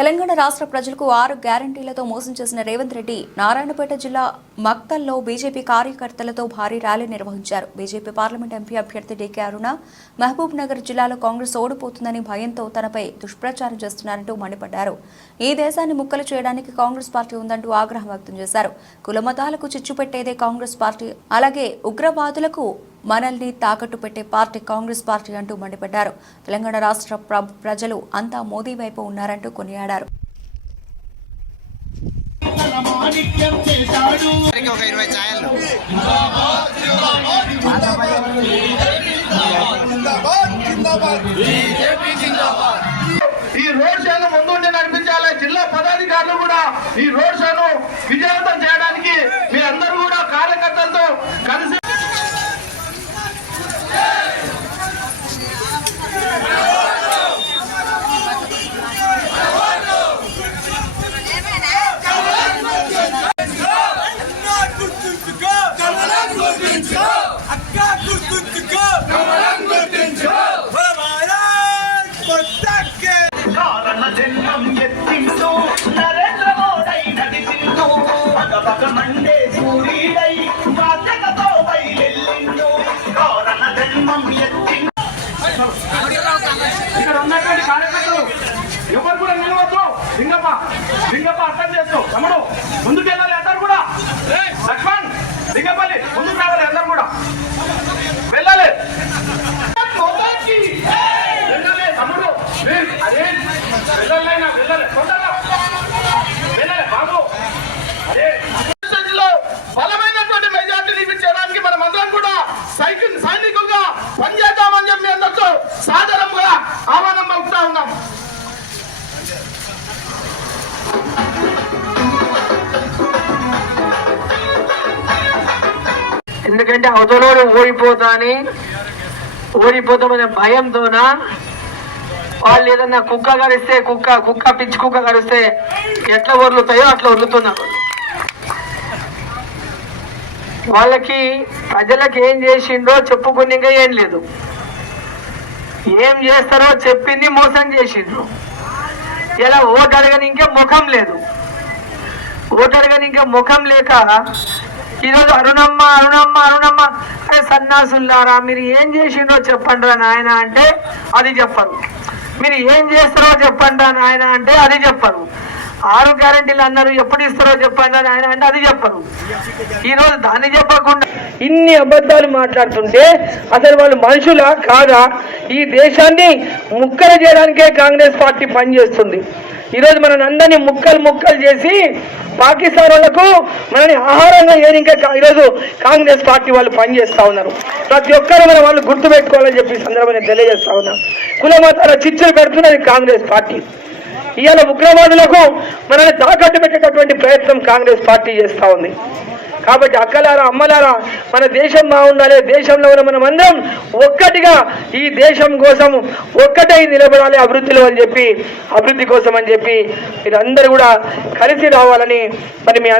తెలంగాణ రాష్ట్ర ప్రజలకు ఆరు గ్యారంటీలతో మోసం చేసిన రేవంత్ రెడ్డి నారాయణపేట జిల్లా మక్తల్లో బీజేపీ కార్యకర్తలతో భారీ ర్యాలీ నిర్వహించారు. బీజేపీ పార్లమెంట్ ఎంపీ అభ్యర్థి డీకే అరుణ మహబూబ్ నగర్ జిల్లాలో కాంగ్రెస్ ఓడిపోతుందని భయంతో తనపై దుష్ప్రచారం చేస్తున్నారంటూ మండిపడ్డారు. ఈ దేశాన్ని ముక్కలు చేయడానికి కాంగ్రెస్ పార్టీ ఉందంటూ ఆగ్రహం వ్యక్తం చేశారు. కులమతాలకు చిచ్చు పెట్టేదే కాంగ్రెస్ పార్టీ. అలాగే ఉగ్రవాదులకు మనల్ని తాకట్టు పెట్టే పార్టీ కాంగ్రెస్ పార్టీ అంటూ మండిపడ్డారు. తెలంగాణ రాష్ట్ర ప్రజలు అంతా మోదీ వైపు ఉన్నారంటూ కొనియాడారు. ఒక ఇరవై ఛాయలు ఈ రోడ్ షోను ముందుండి నడిపించాలి. జిల్లా పదాధికారులు కూడా ఈ రోడ్ షోను విజయవంతం ఇక్కడ ఉన్నటువంటి కార్యకర్తలు ఎవరు కూడా నిలవద్దు. లింగప్ప లింగప్ప అర్థం చేస్తూ తమ్ముడు ముందుకెళ్ళాలి. ఎందుకంటే అవతలోడు ఓడిపోతాని ఓడిపోతామనే భయంతోన? వాళ్ళు ఏదన్నా కుక్క కరిస్తే కుక్క కుక్క పిచ్చి కుక్క కరిస్తే ఎట్లా వదులుతాయో అట్లా వదులుతున్నారు వాళ్ళకి ప్రజలకు ఏం చేసిండో చెప్పుకునేగా ఏం లేదు. ఏం చేస్తారో చెప్పింది మోసం చేసిండ్రు. ఇలా ఓటు ఇంకా ముఖం లేదు. ఓటు ఇంకా ముఖం లేక ఈరోజు అరుణమ్మ అరుణమ్మ అరుణమ్మ. అరే సన్నాసుల్లారా మీరు ఏం చేసిండో చెప్పండి రా నాయన అంటే అది చెప్పరు. మీరు ఏం చేస్తారో చెప్పండి రా నాయన అంటే అది చెప్పరు. ఆరు గ్యారంటీలు అన్నారు ఎప్పుడు ఇస్తారో చెప్పండి రా అంటే అది చెప్పరు. ఈరోజు దాన్ని చెప్పకుండా ఇన్ని అబద్ధాలు మాట్లాడుతుంటే అసలు వాళ్ళు మనుషులా కాదా? ఈ దేశాన్ని ముక్కలు చేయడానికే కాంగ్రెస్ పార్టీ పనిచేస్తుంది. ఈరోజు మన అందరినీ ముక్కలు ముక్కలు చేసి పాకిస్తాన్ వాళ్ళకు మనని ఆహారంగా ఏనిక ఈరోజు కాంగ్రెస్ పార్టీ వాళ్ళు పనిచేస్తూ ఉన్నారు. ప్రతి ఒక్కరు మన వాళ్ళు గుర్తుపెట్టుకోవాలని చెప్పి సందర్భంగా తెలియజేస్తా ఉన్నా. కుల మతాల చిచ్చులు పెడుతున్నది కాంగ్రెస్ పార్టీ. ఇవాళ ఉగ్రవాదులకు మనల్ని తాకట్టు పెట్టేటటువంటి ప్రయత్నం కాంగ్రెస్ పార్టీ చేస్తూ ఉంది. కాబట్టి అక్కలారా అమ్మలారా మన దేశం బాగుండాలి దేశంలో ఉన్న మనం అందరం ఒక్కటిగా ఈ దేశం కోసం ఒక్కటై నిలబడాలి అభివృద్ధిలో అని చెప్పి అభివృద్ధి కోసం అని చెప్పి మీరందరూ కూడా కలిసి రావాలని మరి మీ